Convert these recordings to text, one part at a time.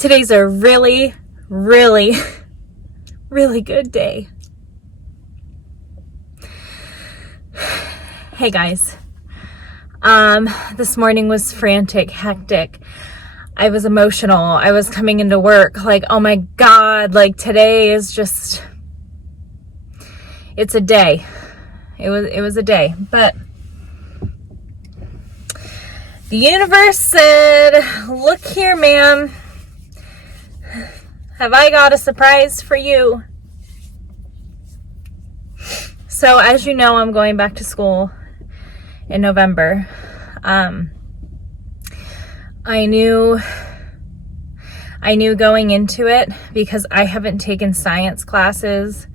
Today's a really, really, really good day. Hey guys. This morning was frantic, hectic. I was emotional. I was coming into work like, oh my God, like today is just, it's a day. It was a day, but the universe said, look here, ma'am. Have I got a surprise for you? So as you know, I'm going back to school in November. I knew going into it because I haven't taken science classes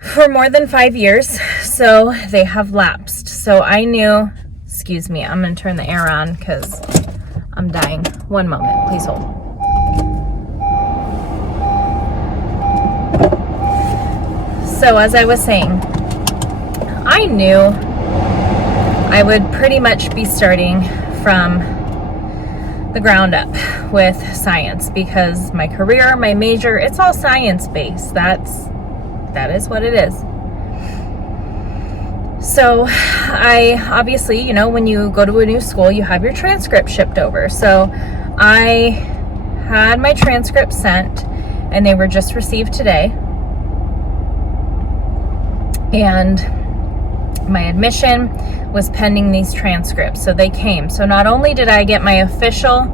for more than 5 years, so they have lapsed. So I knew, excuse me, I'm going to turn the air on because I'm dying. One moment, please hold. So as I was saying, I knew I would pretty much be starting from the ground up with science because my career, my major, it's all science-based. That is what it is. So I obviously, you know, when you go to a new school, you have your transcript shipped over. So I had my transcript sent and they were just received today. And my admission was pending these transcripts, so they came. So not only did I get my official,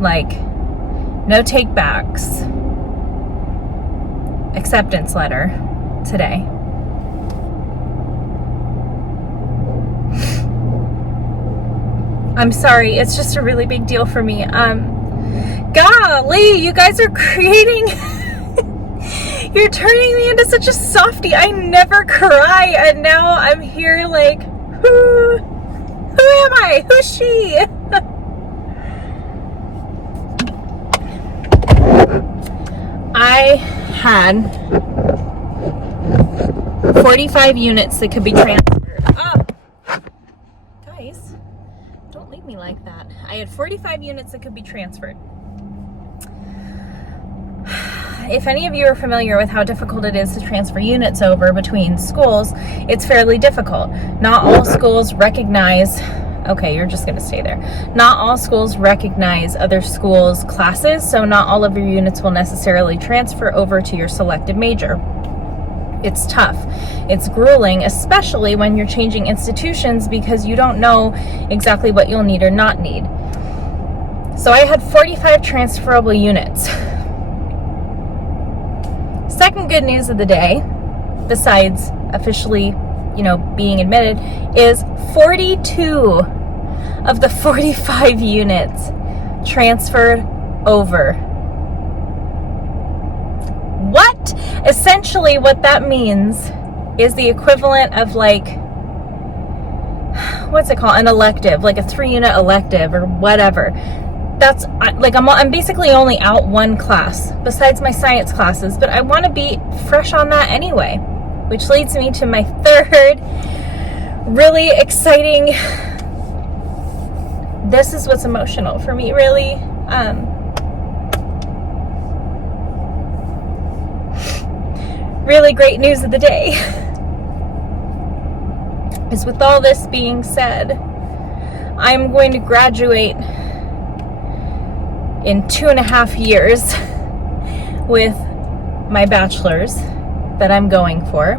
like no take backs acceptance letter today. I'm sorry, it's just a really big deal for me. Golly, you guys are creating you're turning me into such a softie. I never cry, and now I'm here like, who am I? Who's she? I had 45 units that could be transferred. Oh, guys, don't leave me like that. I had 45 units that could be transferred. If any of you are familiar with how difficult it is to transfer units over between schools, it's fairly difficult. Not all schools recognize, okay, you're just going to stay there. Not all schools recognize other schools' classes, so not all of your units will necessarily transfer over to your selected major. It's tough. It's grueling, especially when you're changing institutions because you don't know exactly what you'll need or not need. So I had 45 transferable units. Second good news of the day, besides officially, you know, being admitted, is 42 of the 45 units transferred over. What? Essentially what that means is the equivalent of like, what's it called? An elective, like a 3-unit elective or whatever. That's like, I'm basically only out one class besides my science classes, but I want to be fresh on that anyway, which leads me to my third really exciting, this is what's emotional for me, really. Really great news of the day is, with all this being said, I'm going to graduate in 2.5 years with my bachelor's that I'm going for,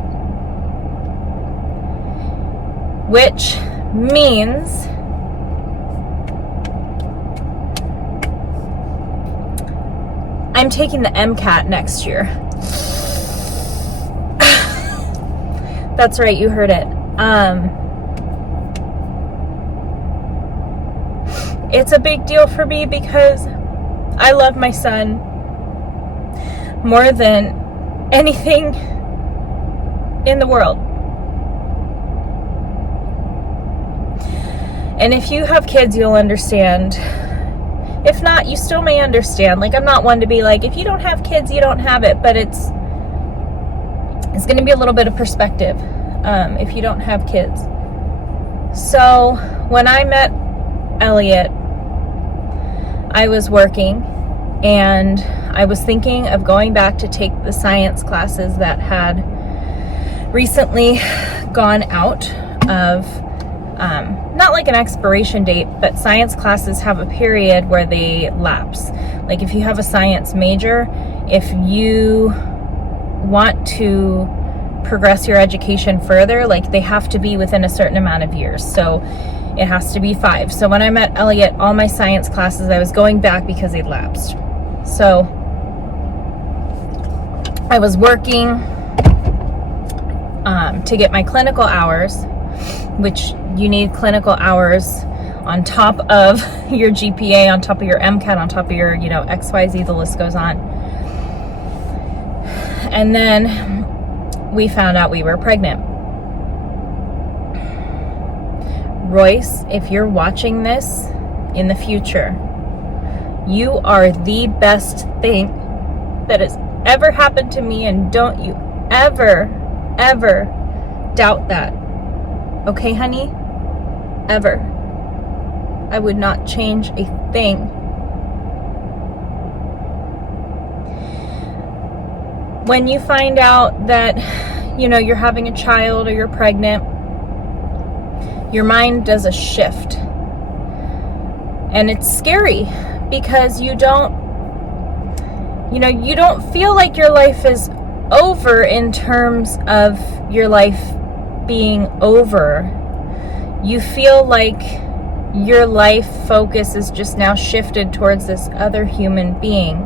which means I'm taking the MCAT next year. That's right, you heard it. It's a big deal for me because I love my son more than anything in the world. And if you have kids, you'll understand. If not, you still may understand. Like, I'm not one to be like, if you don't have kids, you don't have it. But it's going to be a little bit of perspective if you don't have kids. So when I met Elliot, I was working, and I was thinking of going back to take the science classes that had recently gone out of, not like an expiration date, but science classes have a period where they lapse. Like if you have a science major, if you want to progress your education further, like they have to be within a certain amount of years. So it has to be 5. So when I met Elliot, all my science classes, I was going back because they'd lapsed. So I was working to get my clinical hours, which you need clinical hours on top of your GPA, on top of your MCAT, on top of your, XYZ, the list goes on. And then we found out we were pregnant. Royce, if you're watching this in the future, you are the best thing that has ever happened to me, and don't you ever doubt that. Okay, honey? Ever. I would not change a thing. When you find out that, you're having a child or you're pregnant, your mind does a shift. And it's scary because you don't feel like your life is over in terms of your life being over. You feel like your life focus is just now shifted towards this other human being,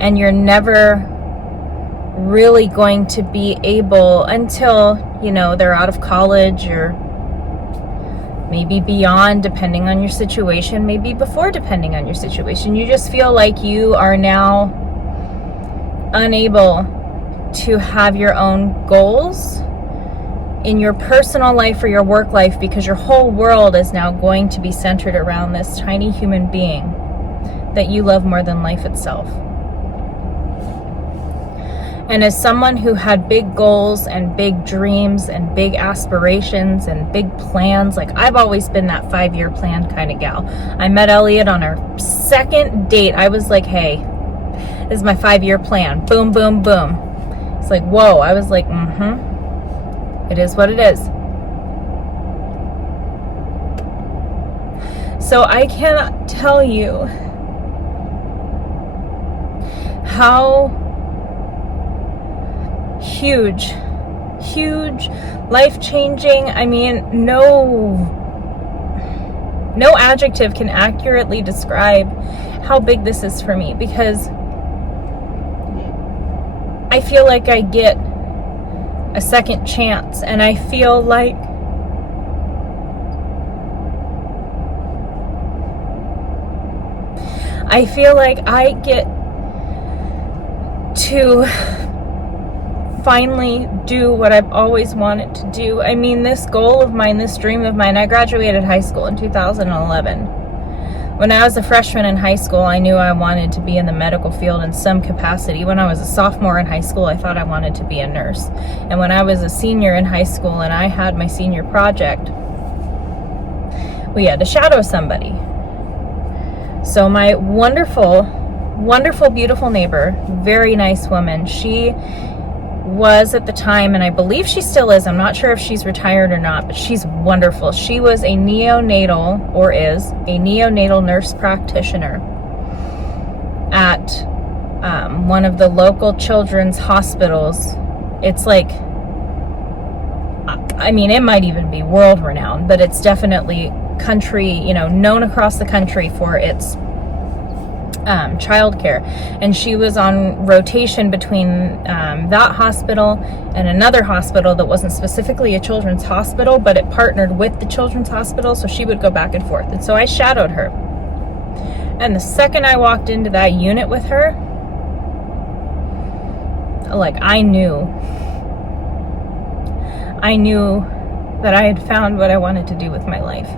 and you're never really going to be able until, they're out of college, or maybe beyond, depending on your situation, maybe before, depending on your situation. You just feel like you are now unable to have your own goals in your personal life or your work life, because your whole world is now going to be centered around this tiny human being that you love more than life itself. And as someone who had big goals and big dreams and big aspirations and big plans, like I've always been that 5-year plan kind of gal. I met Elliot on our second date. I was like, hey, this is my 5-year plan. Boom, boom, boom. It's like, whoa. I was like, it is what it is. So I cannot tell you how huge, life-changing, no adjective can accurately describe how big this is for me, because I feel like I get a second chance, and I feel like I get to finally do what I've always wanted to do. This goal of mine, this dream of mine, I graduated high school in 2011. When I was a freshman in high school, I knew I wanted to be in the medical field in some capacity. When I was a sophomore in high school, I thought I wanted to be a nurse. And when I was a senior in high school and I had my senior project, we had to shadow somebody. So my wonderful, beautiful neighbor, very nice woman, she was at the time, and I believe she still is, I'm not sure if she's retired or not, but she's wonderful. She was a neonatal, or is a neonatal nurse practitioner at one of the local children's hospitals. It's like, it might even be world renowned, but it's definitely country, known across the country for its childcare. And she was on rotation between that hospital and another hospital that wasn't specifically a children's hospital, but it partnered with the children's hospital, so she would go back and forth. And so I shadowed her. And the second I walked into that unit with her, I knew that I had found what I wanted to do with my life.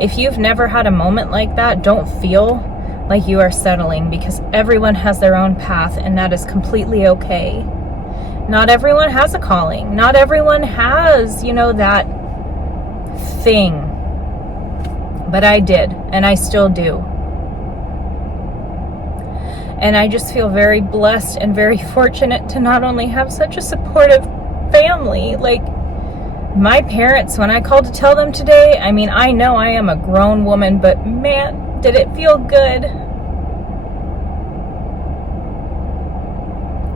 If you've never had a moment like that, don't feel like you are settling, because everyone has their own path, and that is completely okay. Not everyone has a calling. Not everyone has, that thing. But I did, and I still do. And I just feel very blessed and very fortunate to not only have such a supportive family. Like, my parents, when I called to tell them today, I mean, I know I am a grown woman, but man, did it feel good.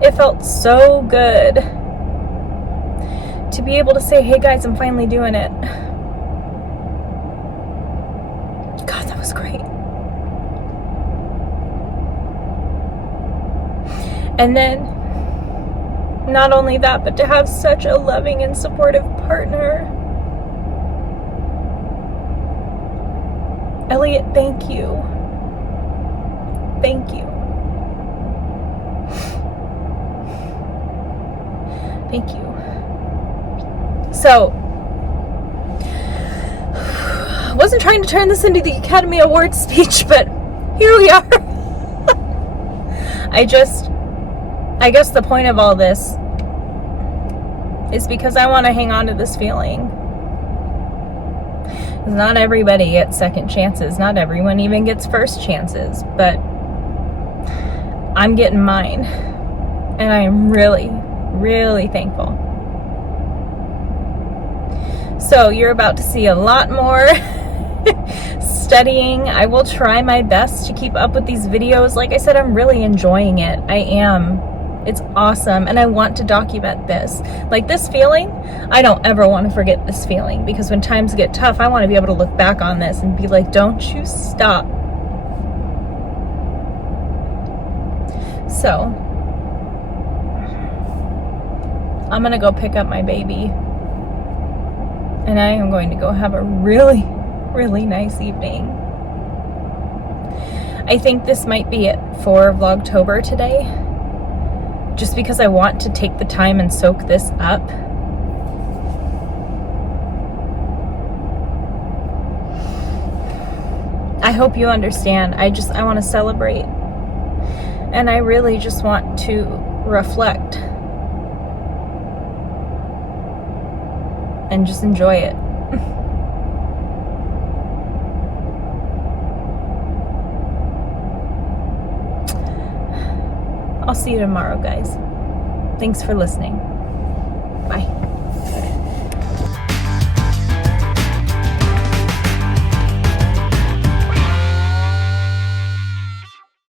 It felt so good to be able to say, hey guys, I'm finally doing it. God, that was great. And then, not only that, but to have such a loving and supportive partner. Elliot, thank you. Thank you. Thank you. So, I wasn't trying to turn this into the Academy Awards speech, but here we are. I guess the point of all this is because I want to hang on to this feeling. Not everybody gets second chances. Not everyone even gets first chances. But I'm getting mine. And I am really, really thankful. So you're about to see a lot more studying. I will try my best to keep up with these videos. Like I said, I'm really enjoying it. I am. It's awesome, and I want to document this. Like, this feeling, I don't ever want to forget this feeling, because when times get tough, I want to be able to look back on this and be like, don't you stop. So, I'm going to go pick up my baby, and I am going to go have a really, really nice evening. I think this might be it for Vlogtober today. Just because I want to take the time and soak this up. I hope you understand. I want to celebrate. And I really just want to reflect. And just enjoy it. I'll see you tomorrow, guys. Thanks for listening. Bye.